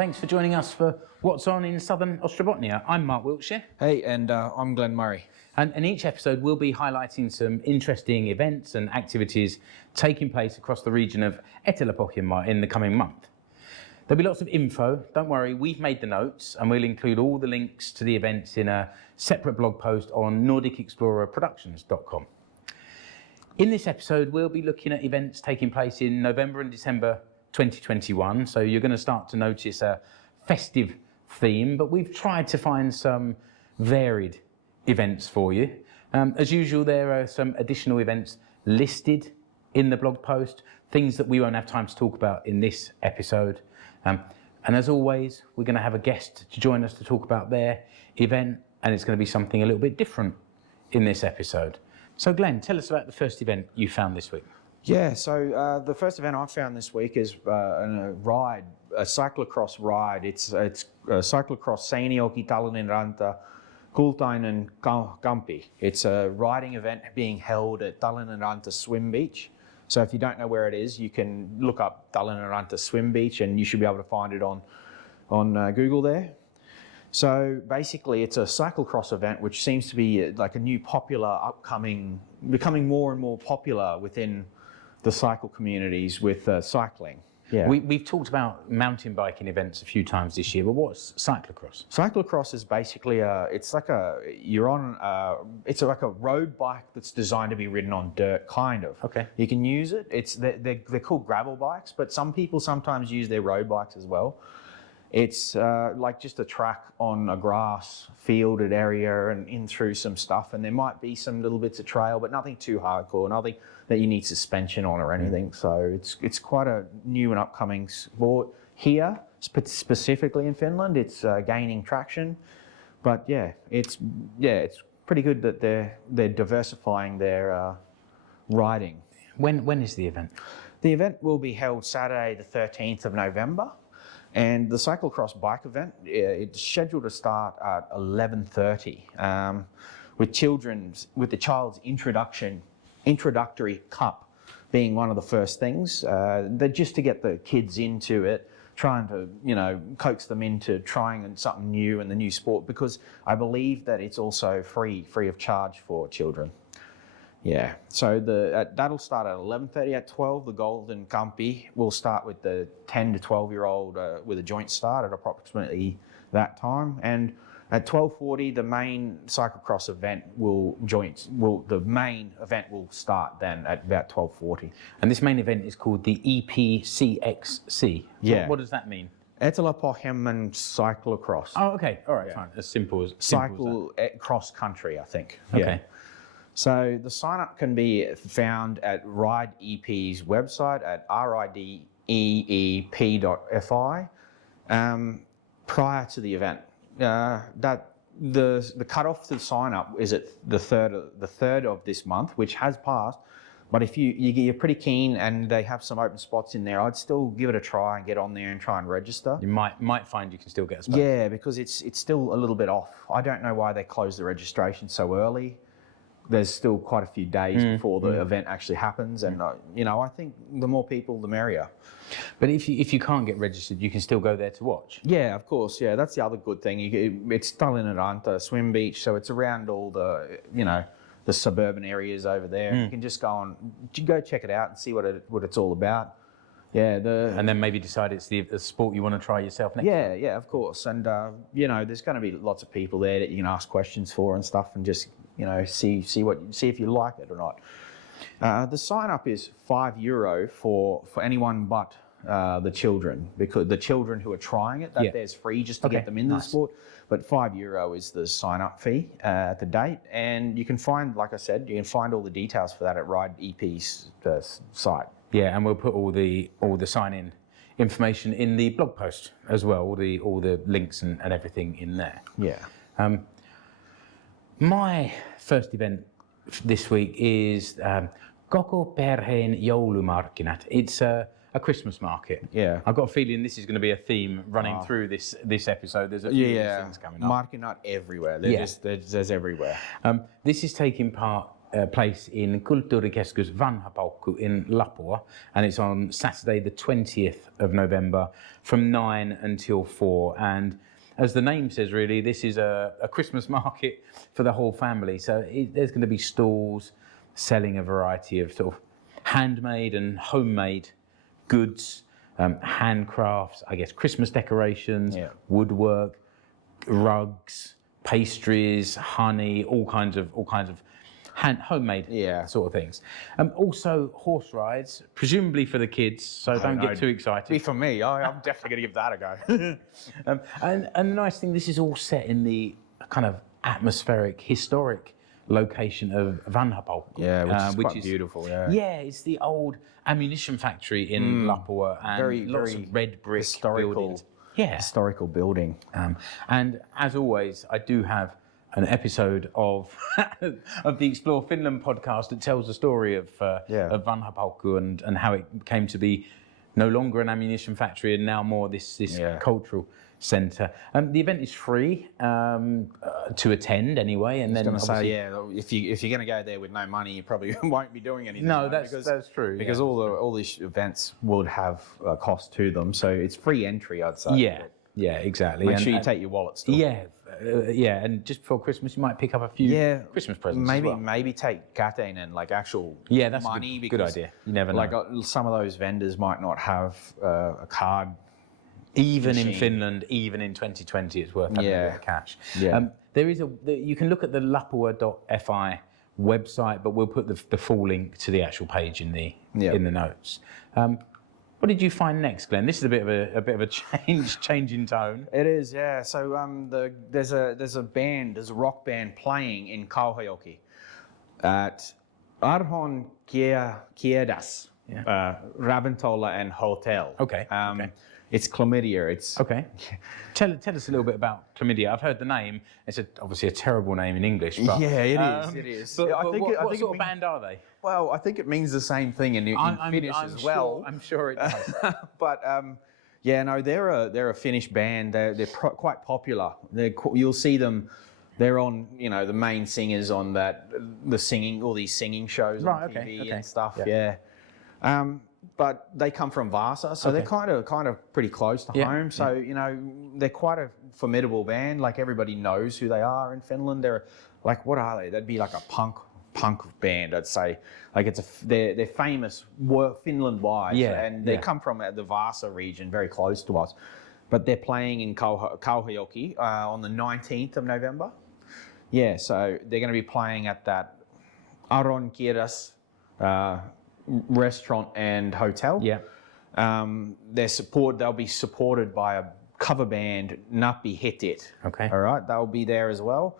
thanks for joining us for What's On in Southern Ostrobothnia. I'm Mark Wiltshire. Hey, and I'm Glenn Murray. And each episode we'll be highlighting some interesting events and activities taking place across the region of Etelä-Pohjanmaa in the coming month. There'll be lots of info. Don't worry, we've made the notes and we'll include all the links to the events in a separate blog post on NordicExplorerProductions.com. In this episode, we'll be looking at events taking place in November and December 2021. So you're going to start to notice a festive theme, but we've tried to find some varied events for you. As usual, there are some additional events listed in the blog post, things that we won't have time to talk about in this episode. And as always, we're going to have a guest to join us to talk about their event, and it's going to be something a little bit different in this episode. So Glenn, tell us about the first event you found this week. Yeah, so the first event I found this week is a cyclocross ride. It's cyclocross Seinäjoki, Tallinnan Ranta, Kultainen, Kampi. It's a riding event being held at Tallinnan Ranta Swim Beach. So if you don't know where it is, you can look up Tallinnan Ranta Swim Beach and you should be able to find it on Google there. So basically it's a cyclocross event which seems to be like a new popular becoming more and more popular within the cycle communities with cycling. Yeah. We've talked about mountain biking events a few times this year, but what's cyclocross? Cyclocross is basically it's like a road bike that's designed to be ridden on dirt, kind of. Okay. You can use it. They're called gravel bikes, but some people sometimes use their road bikes as well. It's like just a track on a grass fielded area and in through some stuff, and there might be some little bits of trail, but nothing too hardcore, nothing that you need suspension on or anything. So it's quite a new and upcoming sport here, specifically in Finland. It's gaining traction, but it's pretty good that they're diversifying their riding. When is the event? The event will be held Saturday the 13th of November. And the cyclocross bike event, it's scheduled to start at 11:30 with the child's introductory cup being one of the first things. They're just to get the kids into it, trying to coax them into trying something new in the new sport, because I believe that it's also free of charge for children. Yeah, so that'll start at 11:30. At 12, the Golden Kampi will start with the 10 to 12-year-old with a joint start at approximately that time. And at 12:40, the main cyclocross event will start then at about 12:40. And this main event is called the EPCXC. Yeah. What does that mean? Etelä-Pohjanmaan Cyclocross. Oh, okay. All right, fine. As simple as cycle cross country, I think. Okay. Yeah. So the sign-up can be found at Ride EP's website at rideep.fi prior to the event. The cutoff to sign up is at the third of this month, which has passed. But if you're pretty keen and they have some open spots in there, I'd still give it a try and get on there and try and register. You might find you can still get a spot. Yeah, because it's still a little bit off. I don't know why they closed the registration so early. There's still quite a few days before the event actually happens, and I think the more people, the merrier. But if you can't get registered, you can still go there to watch. Yeah, of course. Yeah, that's the other good thing. It's Tallinnan Ranta Swim Beach, so it's around all the the suburban areas over there. You can just go check it out and see what it's all about. Yeah, and then maybe decide it's the sport you want to try yourself next time. Yeah, of course. And there's going to be lots of people there that you can ask questions for and stuff, and just see if you like it or not. The sign up is €5 for anyone but the children, because the children who are trying it, there's free just to get them into the sport. But €5 is the sign up fee at the date, and you can find, like I said, all the details for that at Ride EP's site. Yeah, and we'll put all the sign-in information in the blog post as well, all the links and everything in there. Yeah. My first event this week is Koko Perheen joulumarkkinat. It's a Christmas market. Yeah. I've got a feeling this is going to be a theme running through this episode. There's a few things coming up. Markkinat everywhere. There's everywhere. This is taking place in Kulttuurikeskus Vanha Paukku in Lapua, and it's on Saturday the 20th of November from 9 until 4. And as the name says, really, this is a Christmas market for the whole family. So there's going to be stalls selling a variety of sort of handmade and homemade goods, handcrafts, I guess Christmas decorations, woodwork, rugs, pastries, honey, all kinds of homemade sort of things. Also horse rides, presumably for the kids, so don't get too excited. Be for me, I'm definitely going to give that a go. And a nice thing, this is all set in the kind of atmospheric, historic location of Vanha Paukku. Yeah, which is quite beautiful. Yeah, it's the old ammunition factory in Lapua, and lots of red brick buildings. Yeah, historical building. And as always, I do have an episode of of the Explore Finland podcast that tells the story of Vanha Paukku and how it came to be no longer an ammunition factory and now more this cultural centre. The event is free to attend anyway, and then I was going to say, if you're going to go there with no money, you probably won't be doing anything. No, that's true. Because all these events would have a cost to them, so it's free entry, I'd say. Yeah, exactly. Make sure you take your wallet still. Yeah, and just before Christmas, you might pick up a few Christmas presents. Maybe take gaten and like actual that's money. a good idea. You never know. Like some of those vendors might not have a card. Even in Finland, even in 2020, it's worth having a bit of cash. There is you can look at the lapua.fi website, but we'll put the full link to the actual page in the notes. What did you find next, Glenn? This is a bit of a change in tone. It is, yeah. So there's a rock band playing in Kauhajoki at Arhon Kiedas Ravintola and Hotel. Okay. It's Klamydia. Okay. Tell us a little bit about Klamydia. I've heard the name. It's obviously a terrible name in English. But, it is. But what sort of band are they? Well, I think it means the same thing in Finnish as well. I'm sure it does. But they're a Finnish band. They're quite popular. You'll see them. They're on, the main singers on all these singing shows on TV and stuff. Yeah. But they come from Vaasa, so they're kind of pretty close to home. So they're quite a formidable band. Like everybody knows who they are in Finland. They're like, what are they? They'd be like a punk band, I'd say. Like they're famous Finland-wide, and they come from the Vaasa region, very close to us. But they're playing in Kauhajoki on the 19th of November. Yeah, so they're going to be playing at that Aron Kiedas restaurant and hotel. Yeah. They'll be supported by a cover band, Nappi Hitit. Okay. All right, they'll be there as well.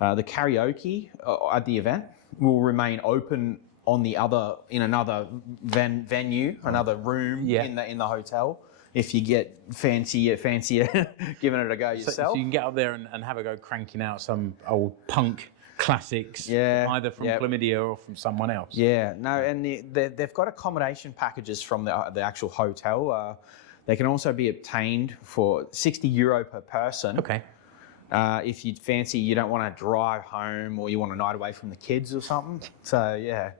The karaoke at the event will remain open in another venue, another room in the hotel. If you get fancier giving it a go yourself. So you can get up there and have a go cranking out some old punk classics, either from Klamydia or from someone else. Yeah, no, and they've got accommodation packages from the actual hotel. They can also be obtained for €60 per person. Okay. If you fancy you don't want to drive home or you want a night away from the kids or something. So, yeah.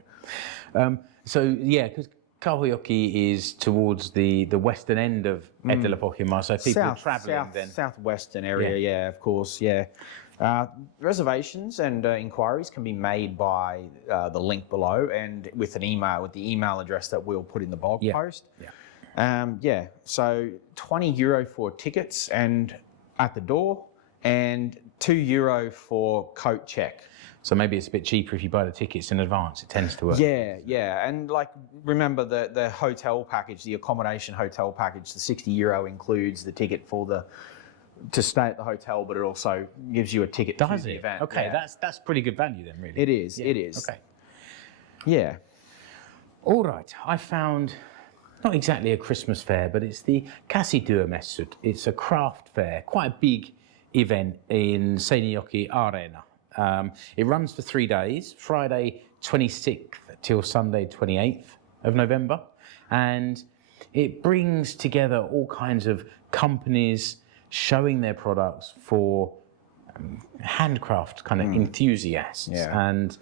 Because Kauhajoki is towards the western end of Etelä-Pohjanmaa, so people are travelling then. Southwestern area, of course, reservations and inquiries can be made by the link below and with the email address that we'll put in the blog post. So €20 for tickets and at the door, and €2 for coat check. So maybe it's a bit cheaper if you buy the tickets in advance. It tends to work. Yeah. And remember the hotel package, the accommodation hotel package, the €60 includes the ticket to stay at the hotel, but it also gives you a ticket to the event. Okay, that's pretty good value then, really. It is. Okay. Yeah. All right. I found not exactly a Christmas fair, but it's the Käsityömessut. It's a craft fair, quite a big event in Seinäjoki Arena. It runs for 3 days, Friday 26th till Sunday 28th of November. And it brings together all kinds of companies showing their products for handcraft kind of enthusiasts. And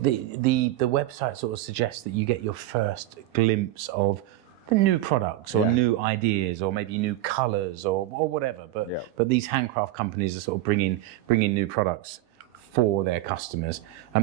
the website sort of suggests that you get your first glimpse of the new products or new ideas or maybe new colours or whatever. But these handcraft companies are sort of bringing new products for their customers.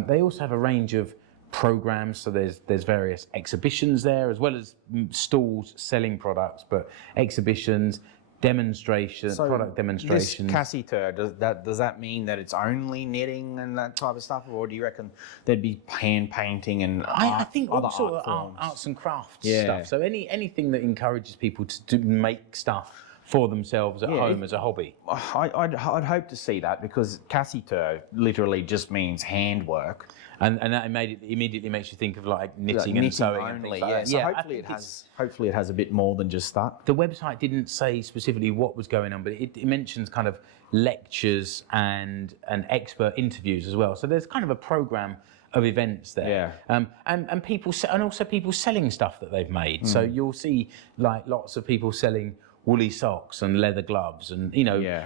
They also have a range of programs, so there's various exhibitions there as well as stalls selling products, but exhibitions, demonstrations, product demonstrations. This cassiteur, does that mean that it's only knitting and that type of stuff, or do you reckon there'd be hand painting and I think all other sort art of forms? arts and crafts stuff. So anything that encourages people to make stuff for themselves at home as a hobby. I'd hope to see that, because cassiteur literally just means handwork. And that immediately makes you think of like knitting and sewing only. and things like that. So hopefully it has a bit more than just that. The website didn't say specifically what was going on, but it mentions kind of lectures and expert interviews as well. So there's kind of a program of events there, and people and also people selling stuff that they've made. So you'll see like lots of people selling woolly socks and leather gloves, and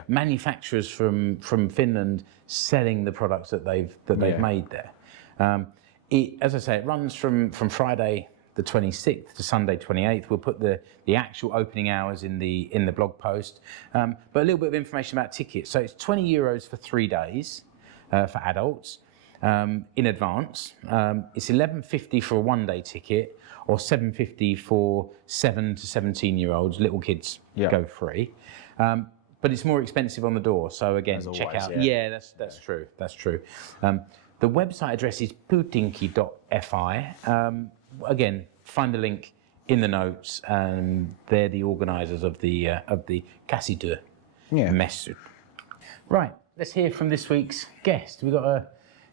manufacturers from Finland selling the products that they've made there. As I say, it runs from Friday the 26th to Sunday 28th. We'll put the actual opening hours in the blog post, but a little bit of information about tickets. So it's €20 for 3 days for adults in advance. It's $11.50 for a 1-day ticket, or $7.50 for 7 to 17-year-olds. Little kids go free. But it's more expensive on the door. So again, check out. Yeah, that's true. That's true. The website address is putinki.fi. Again, find the link in the notes. They're the organisers of the Cassiteur messe. Right, let's hear from this week's guest. We've got a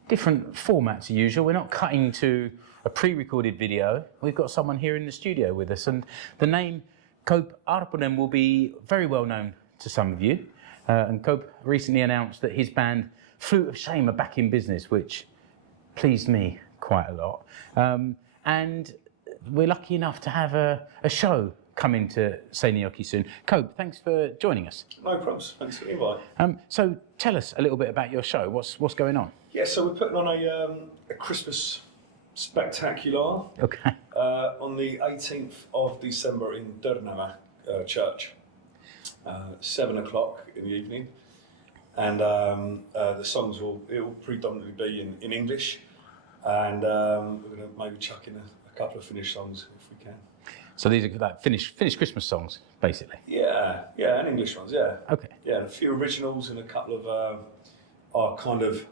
different format to usual. We're not cutting to a pre-recorded video. We've got someone here in the studio with us, and the name Koop Arponen will be very well known to some of you. And Koop recently announced that his band Flute of Shame are back in business, which pleased me quite a lot. And we're lucky enough to have a show coming to Seinäjoki soon. Koop, thanks for joining us. No problems, thanks for the invite. So tell us a little bit about your show. What's going on? Yeah, so we're putting on a Christmas spectacular on the 18th of December in Durnama Church, 7 o'clock in the evening. And the songs will predominantly be in English, and we're going to maybe chuck in a couple of Finnish songs if we can. So these are like Finnish Christmas songs, basically? Yeah, and English ones, Okay. Yeah, and a few originals and a couple of our kind of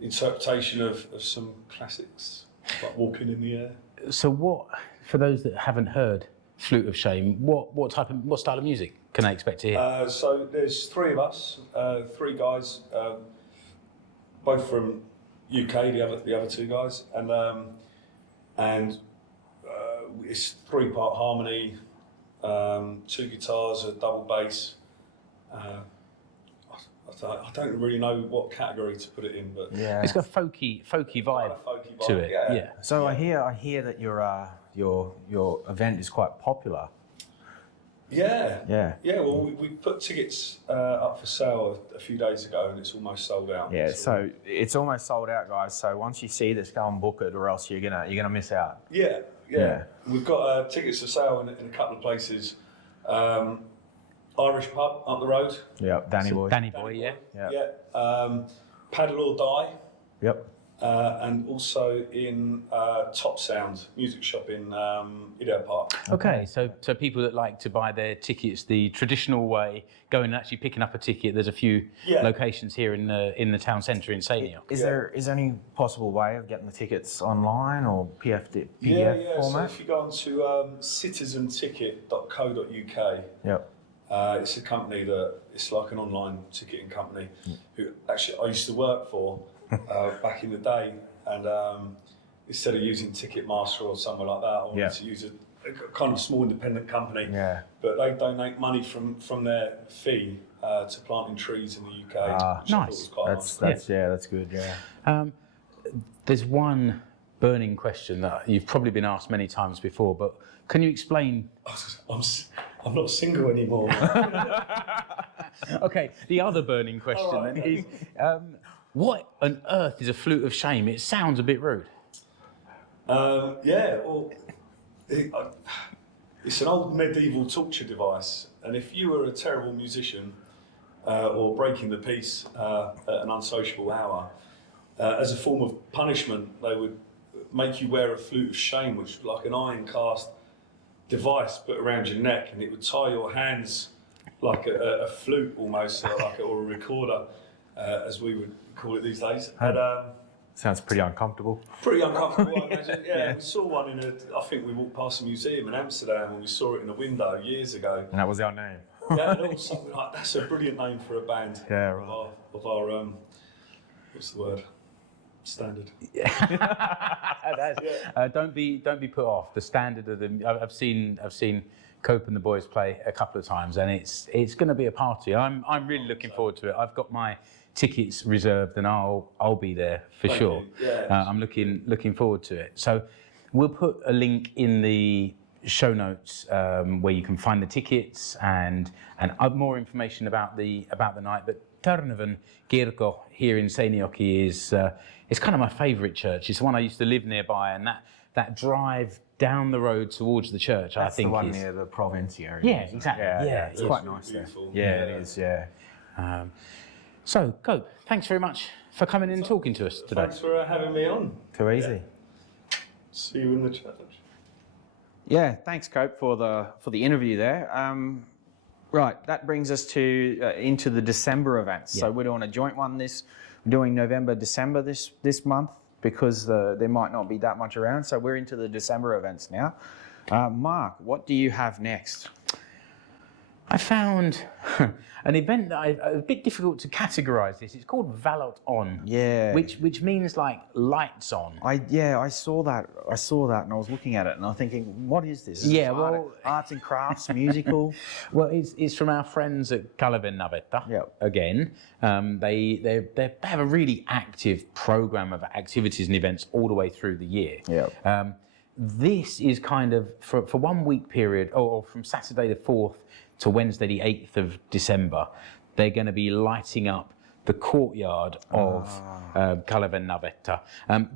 interpretation of some classics, like Walking in the Air. So what, for those that haven't heard Flute of Shame, what style of music can I expect to hear? So there's 3 of us, 3 guys, both from UK, the other 2 guys, and it's 3-part harmony, 2 guitars, a double bass. I don't really know what category to put it in, but It's got a folky vibe to it. Yeah. So I hear that your event is quite popular. Yeah. Well, we put tickets up for sale a few days ago, and it's almost sold out. Yeah. So it's almost sold out, guys. So once you see this, go and book it, or else you're gonna miss out. Yeah. We've got tickets for sale in a couple of places. Irish pub up the road. Yeah, Danny Boy. Danny Boy, yeah. Paddle or Die. Yep. And also in Top Sound music shop in Etelä-Pohjanmaalla. Okay, so people that like to buy their tickets the traditional way, going and actually picking up a ticket. There's a few locations here in the town centre in Seinäjoki. Is there any possible way of getting the tickets online or PDF format? So if you go on to citizenticket.co.uk. Yep. It's a company it's like an online ticketing company who actually I used to work for back in the day, and instead of using Ticketmaster or somewhere like that, I wanted to use a kind of small independent company. Yeah. But they donate money from their fee to planting trees in the UK. Which I thought was quite nice. That's good. Yeah. There's one burning question that you've probably been asked many times before, but can you explain? I'm not single anymore. Okay, the other burning question then is, what on earth is a flute of shame? It sounds a bit rude. Yeah, well, it's an old medieval torture device, and if you were a terrible musician or breaking the peace at an unsociable hour, as a form of punishment, they would make you wear a flute of shame, which was like an iron cast device put around your neck, and it would tie your hands like a flute almost, or a recorder, as we would call it these days. And, Sounds pretty uncomfortable. pretty uncomfortable, I imagine. Yeah, we saw one I think we walked past a museum in Amsterdam and we saw it in a window years ago. And that was our name. Yeah, and it was something like, that's a brilliant name for a band. Yeah, right. Of our what's the word? Standard. Don't be put off. The standard of the I've seen Koop and the boys play a couple of times, and it's going to be a party. I'm really looking forward to it. I've got my tickets reserved, and I'll be there for Thank sure. you. Yeah. I'm looking forward to it. So we'll put a link in the show notes where you can find the tickets and more information about the night. But Tärnävän Kirkko here in Seinäjoki is kind of my favourite church. It's the one I used to live nearby, and that drive down the road towards the church, That's I think, the one is near the provincia area. Yeah, exactly. Yeah, it's quite nice there. Beautiful. Yeah, it is. Yeah. So, Koop, thanks very much for coming in and talking to us today. Thanks for having me on. Too easy. See you in the church. Yeah, thanks, Cope, for the interview there. Right, that brings us to into the December events. Yeah. So we're doing a joint one we're doing November, December this month because there might not be that much around. So we're into the December events now. Mark, what do you have next? I found an event that a bit difficult to categorise this. It's called ValotON. Yeah. Which means like lights on. I saw that, and I was looking at it, and I was thinking, what is this? Yeah, It's well- arts and crafts, musical. Well, it's from our friends at Kalevan Navetta. Yep. Again, they have a really active programme of activities and events all the way through the year. Yep. This is kind of for 1 week period, or from Saturday the 4th to Wednesday the 8th of December. They're going to be lighting up the courtyard of Kalevan Navetta.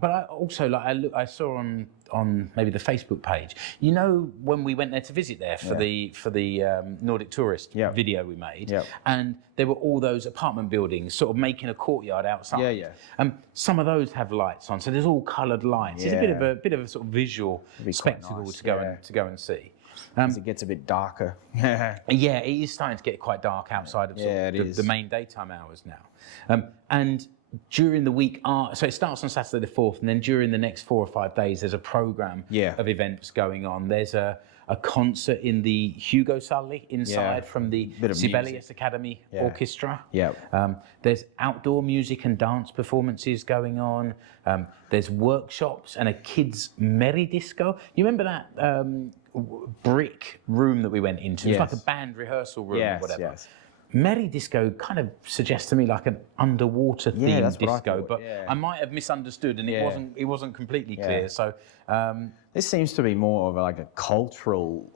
But I also I saw on maybe the Facebook page. You know, when we went there to visit there for the Nordic Tourist video we made, and there were all those apartment buildings sort of making a courtyard outside. Yeah. Some of those have lights on, so there's all coloured lights. It's a bit of a sort of visual spectacle nice, to go and see. As it gets a bit darker. Yeah, it is starting to get quite dark outside of the main daytime hours now. And during the week, so it starts on Saturday the 4th, and then during the next 4 or 5 days, there's a programme of events going on. There's a concert in the Hugo Salli inside from the Sibelius Academy Orchestra. There's outdoor music and dance performances going on. There's workshops and a kids' merry disco. You remember that brick room that we went into? It was like a band rehearsal room or whatever. Yes. Merry disco kind of suggests to me like an underwater themed that's what I disco, thought, but I might have misunderstood, and it wasn't completely clear. So this seems to be more of like a cultural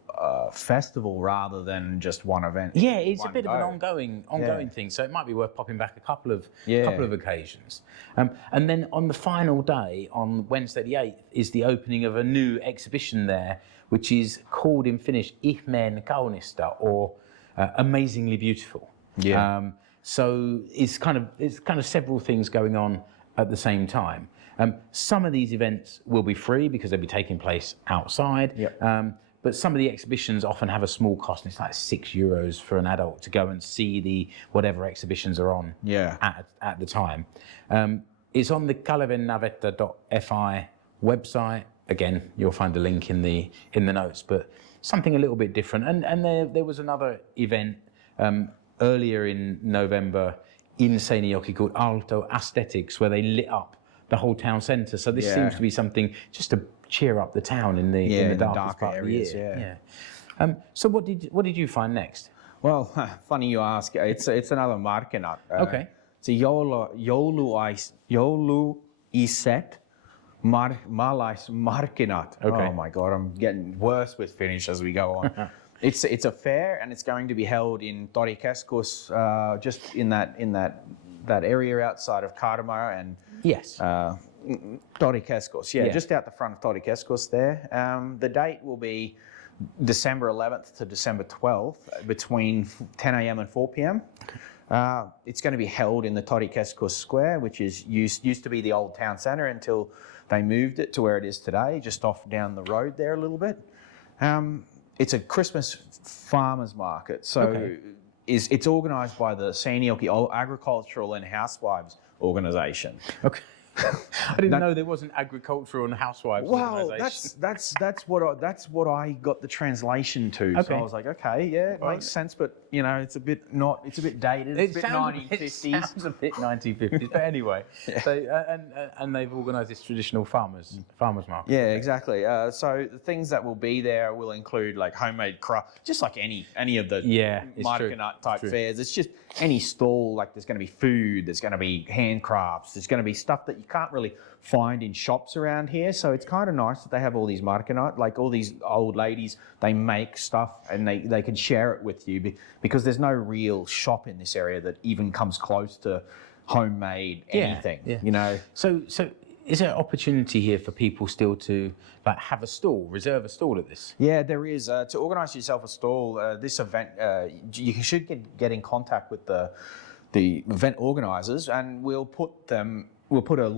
festival rather than just one event. yeah, it's a bit of an ongoing thing. So it might be worth popping back a couple of occasions. And then on the final day, on Wednesday the 8th, is the opening of a new exhibition there, which is called in Finnish "Ihmeen kaunista," or amazingly beautiful. So it's kind of several things going on at the same time. Some of these events will be free because they'll be taking place outside. But some of the exhibitions often have a small cost, and it's like €6 for an adult to go and see whatever exhibitions are on at the time. It's on the kalevannavetta.fi website. Again, you'll find a link in the notes, but something a little bit different. And there was another event earlier in November in Seinäjoki called Aalto Aesthetics, where they lit up the whole town centre. So this seems to be something just to cheer up the town in the darkest part of the year. So what did you find next? Well, funny you ask. It's another markkinat. Okay. It's a jouluiset maalaismarkkinat. Okay. Oh my God, I'm getting worse with Finnish as we go on. It's a fair, and it's going to be held in Torikeskus, just in that that area outside of Kardamo and Yes. Torikeskos. Yeah, Yeah. just out the front of Torikeskos there. The date will be December 11th to December 12th between 10 a.m. and 4 p.m. It's going to be held in the Torikeskos Square, which is used to be the old town centre until they moved it to where it is today, just off down the road there a little bit. It's a Christmas farmers market, so it's organised by the Seinäjoki Agricultural and Housewives Organisation. Okay. I didn't know there was an agricultural and housewives organisation. That's what I got the translation to. So I was like, okay, yeah, it makes sense, but you know, it's a bit dated. It's a bit 1950s. It sounds a bit 1950s, but anyway. So and they've organised this traditional farmers market. Yeah, exactly. So the things that will be there will include like homemade craft, just like any of the market type fairs. It's just any stall. Like there's going to be food, there's going to be handcrafts, there's going to be stuff that you can't really find in shops around here. So it's kind of nice that they have all these market, like all these old ladies, they make stuff and they can share it with you because there's no real shop in this area that even comes close to homemade anything, you know. So is there an opportunity here for people still to like have a stall, reserve a stall at this? Yeah, there is. To organise yourself a stall, this event, you should get in contact with the event organisers, and we'll put a link, we'll put a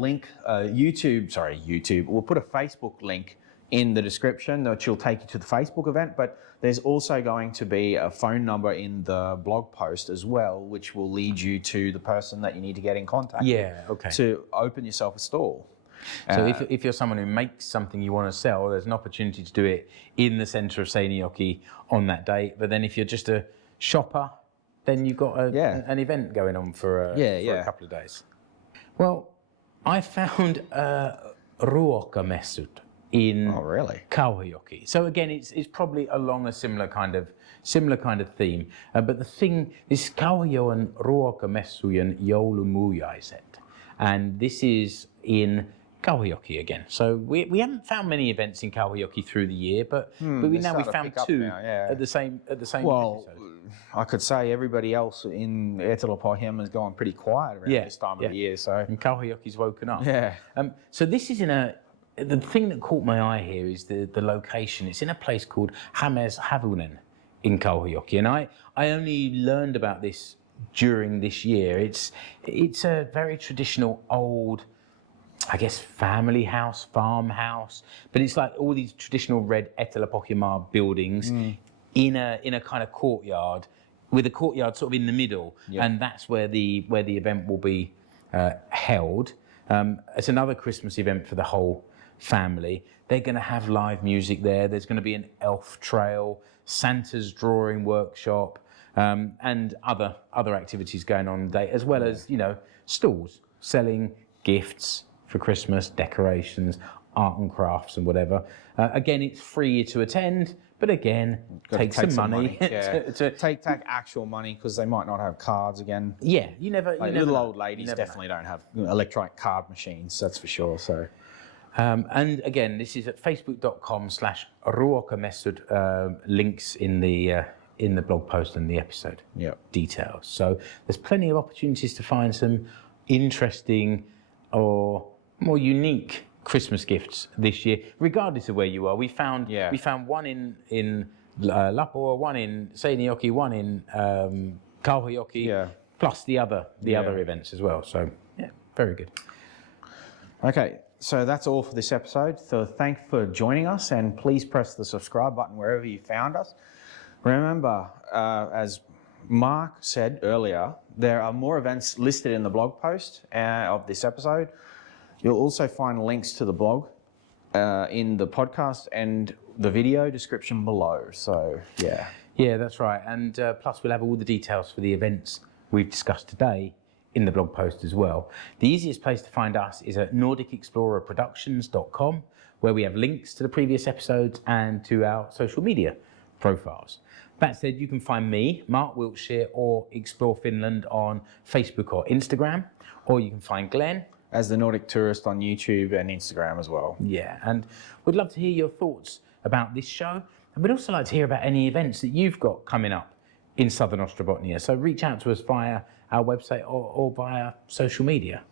Facebook link in the description which will take you to the Facebook event, but there's also going to be a phone number in the blog post as well, which will lead you to the person that you need to get in contact with to open yourself a stall. So if you're someone who makes something you want to sell, there's an opportunity to do it in the centre of Seinäjoki on that date. But then if you're just a shopper, then you've got an event going on for a couple of days. Well, I found Ruokamessut in Kauhajoki. So again, it's probably along a similar kind of theme. But the thing, this Kauhajoen Ruokamessujen joulumujaiset, and this is in Kauhajoki again. So we haven't found many events in Kauhajoki through the year, but we found two at the same episode. I could say everybody else in Etelä-Pohjanmaalla has gone pretty quiet around this time of the year. So and Kauhajoki's woken up. Yeah. So this is the thing that caught my eye here is the location. It's in a place called Havunen in Kauhajoki, and I only learned about this during this year. It's a very traditional old, I guess, family house, farmhouse, but it's like all these traditional red Etelä-Pohjanmaa buildings in a kind of courtyard, with a courtyard sort of in the middle, and that's where the event will be held. It's another Christmas event for the whole family. They're going to have live music there. There's going to be an elf trail, Santa's drawing workshop, and other activities going on today, as well as stalls selling gifts for Christmas, decorations, art and crafts, and whatever. Again, it's free to attend, but again, take some money. Take actual money because they might not have cards again. Yeah, you never. Little old ladies definitely don't have electronic card machines. That's for sure. So. And again, this is at facebook.com/Ruokamessut, links in the blog post and the episode details. So there's plenty of opportunities to find some interesting or more unique Christmas gifts this year, regardless of where you are. We found one in Lapua, one in Seinäjoki, one in Kauhajoki, plus the other events as well. So very good. Okay. So that's all for this episode. So thanks for joining us, and please press the subscribe button wherever you found us. Remember, as Mark said earlier, there are more events listed in the blog post of this episode. You'll also find links to the blog in the podcast and the video description below. So, Yeah, that's right. And plus we'll have all the details for the events we've discussed today in the blog post as well. The easiest place to find us is at NordicExplorerProductions.com, where we have links to the previous episodes and to our social media profiles. That said, you can find me, Mark Wiltshire, or Explore Finland on Facebook or Instagram, or you can find Glenn as the Nordic Tourist on YouTube and Instagram as well. Yeah, and we'd love to hear your thoughts about this show, and we'd also like to hear about any events that you've got coming up in Southern Ostrobothnia. So reach out to us via our website or via social media.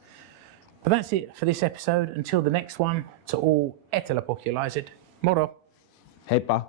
But that's it for this episode. Until the next one, to all Etelä-Pohjalaiset, moro! Heippa!